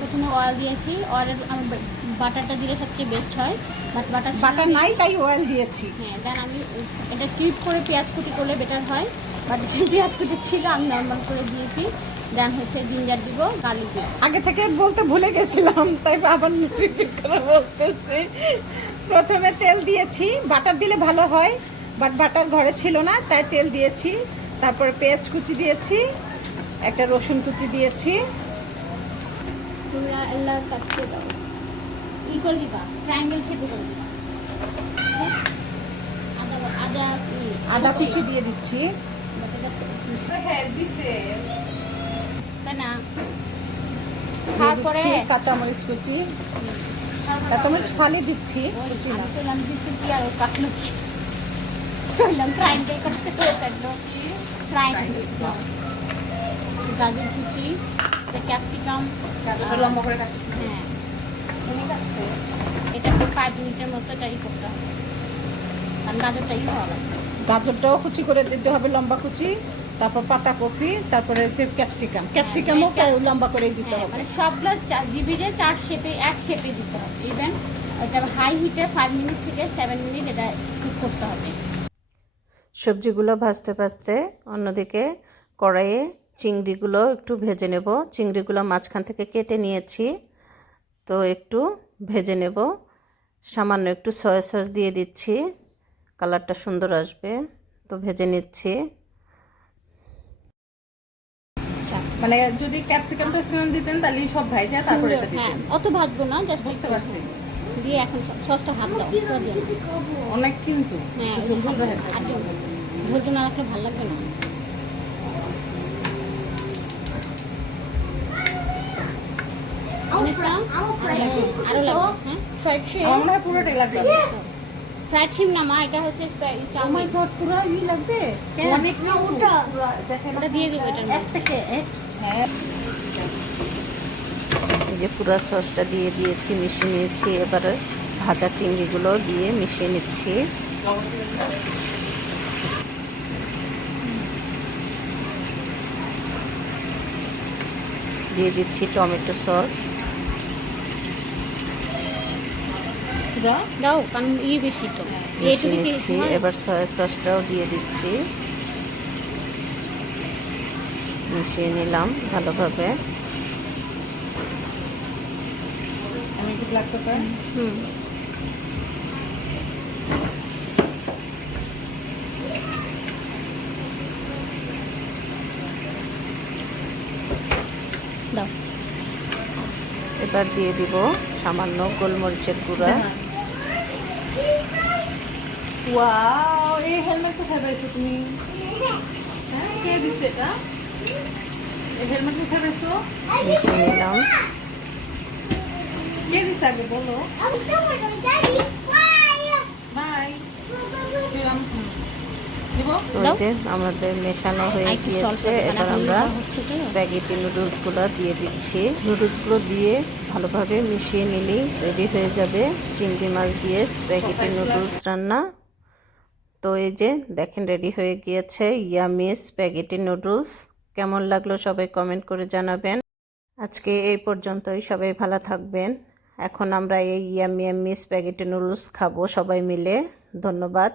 প্রথমে অয়েল দিয়েছি। অয়েলের আমি বাটারটা দিলে সবচেয়ে বেস্ট হয়। বাট বাটার বাটার নাই তাই অয়েল দিয়েছি। হ্যাঁ দেন আমি এটা টিপ করে পেঁয়াজ কুটি করলে বেটার হয়। বাট পেঁয়াজ কুটি ছিল আমি নর্মাল করে দিয়েছি। দেন হচ্ছে জিঞ্জার দিব গার্লিক দিব। আগে থেকে বলতে ভুলে গেছিলাম তাই আবার রিপিট করে বলতেছি। প্রথমে তেল দিয়েছি বাটার দিলে ভালো হয় বাট বাটার ঘরে ছিল না তাই তেল দিয়েছি। তারপরে পেঁয়াজ কুচি দিয়েছি একটা রসুন কুচি দিয়েছি। তোমরা এল্লা কাটতে দাও। ই করে দিবা ট্রায়াঙ্গেল শেপে করে দিবা। হ্যাঁ? আদা আদা আদা কুচি দিয়ে দিচ্ছি। দিয়ে তারপরে কাঁচামরিচ কুচি। কাঁচামরিচ ফালি দিচ্ছি। ওই কুচি। ক্যাপসিকাম লম্বা করে হ্যাঁ। এটা ফাইভ মিনিটের মতো ট্রাই করতে হবে। কারণ গাজরটাই ভালো লাগবে। গাজরটাও কুচি করে দিতে হবে লম্বা কুচি তারপর পাতাকপি তারপরে ক্যাপসিকাম ক্যাপসিকামও লম্বা করে দিতে হ্যাঁ, হবে। মানে সবগুলো জিবিরে চার শেপে এক শেপে দিতে হবে। ইভেন এটা হাই হিটে ফাইভ মিনিট থেকে সেভেন মিনিট এটা কুক করতে হবে। সবজিগুলো ভাজতে ভাজতে অন্যদিকে কড়াইয়ে চিংড়িগুলো একটু ভেজে নেব। চিংড়িগুলো মাঝখান থেকে কেটে নিয়েছি তো একটু ভেজে নেব। সামান্য একটু সয়া সস দিয়ে দিচ্ছি কালারটা সুন্দর আসবে তো ভেজে নিচ্ছি। মানে যদি ক্যাপসিকাম ট্যাপসিকাম দিতেন তাহলে সব ভাই যায় তারপরে এটা হ্যাঁ দিতেন অত ভাজবো না জাস্ট বুঝতে পারছি। দিয়ে এখন সসটা হাত দাও। অনেক কিন্তু হ্যাঁ ঝোল ঝোল রাখতে ঝোল ঝোল ঝোল না রাখলে ভালো লাগবে না। আমার হয় পুরোটাই লাগবে। ফ্রাইড শিম না মা এটা হচ্ছে আমার ঘর পুরো ই লাগবে? অনেক না ওটা ওটা দিয়ে দিব এটার এক থেকে হ্যাঁ। এই যে পুরো সসটা দিয়ে দিয়েছি মিশিয়ে নিয়েছি এবারে ভাজা চিংড়িগুলো দিয়ে মিশিয়ে নিচ্ছি। দিয়ে দিচ্ছি টমেটো সস। পুরো দাও কারণ ই বেশি তো। এইটুকু কি এবার সয়া সসটাও দিয়ে দিচ্ছি। মিশিয়ে নিলাম ভালোভাবে। হুম। এবার দিয়ে দিব সামান্য গোলমরিচের গুঁড়া। ওয়াও এই হেলমেট কোথায় পাইছো তুমি হ্যাঁ কে দিছে এটা এই হেলমেট কোথায় পাইছো মিশিয়ে নিলাম কে দিছে আগে বলো বাই দিলাম আমাদের মেশানো হয়ে গিয়েছে? এবার আমরা। স্প্যাগেটি নুডলসগুলো দিয়ে দিচ্ছি। নুডলসগুলো দিয়ে ভালোভাবে মিশিয়ে নিলেই রেডি হয়ে যাবে। চিংড়ি মাছ দিয়ে স্প্যাগেটি নুডলস রান্না। তো এই যে দেখেন রেডি হয়ে গিয়েছে ইয়ামি স্প্যাগেটি নুডলস কেমন লাগল সবাই কমেন্ট করে জানাবেন। আজকে এই পর্যন্তই সবাই ভালো থাকবেন। এখন আমরা এই ইয়ামি ইয়ামি স্প্যাগেটি নুডলস খাব সবাই মিলে। ধন্যবাদ।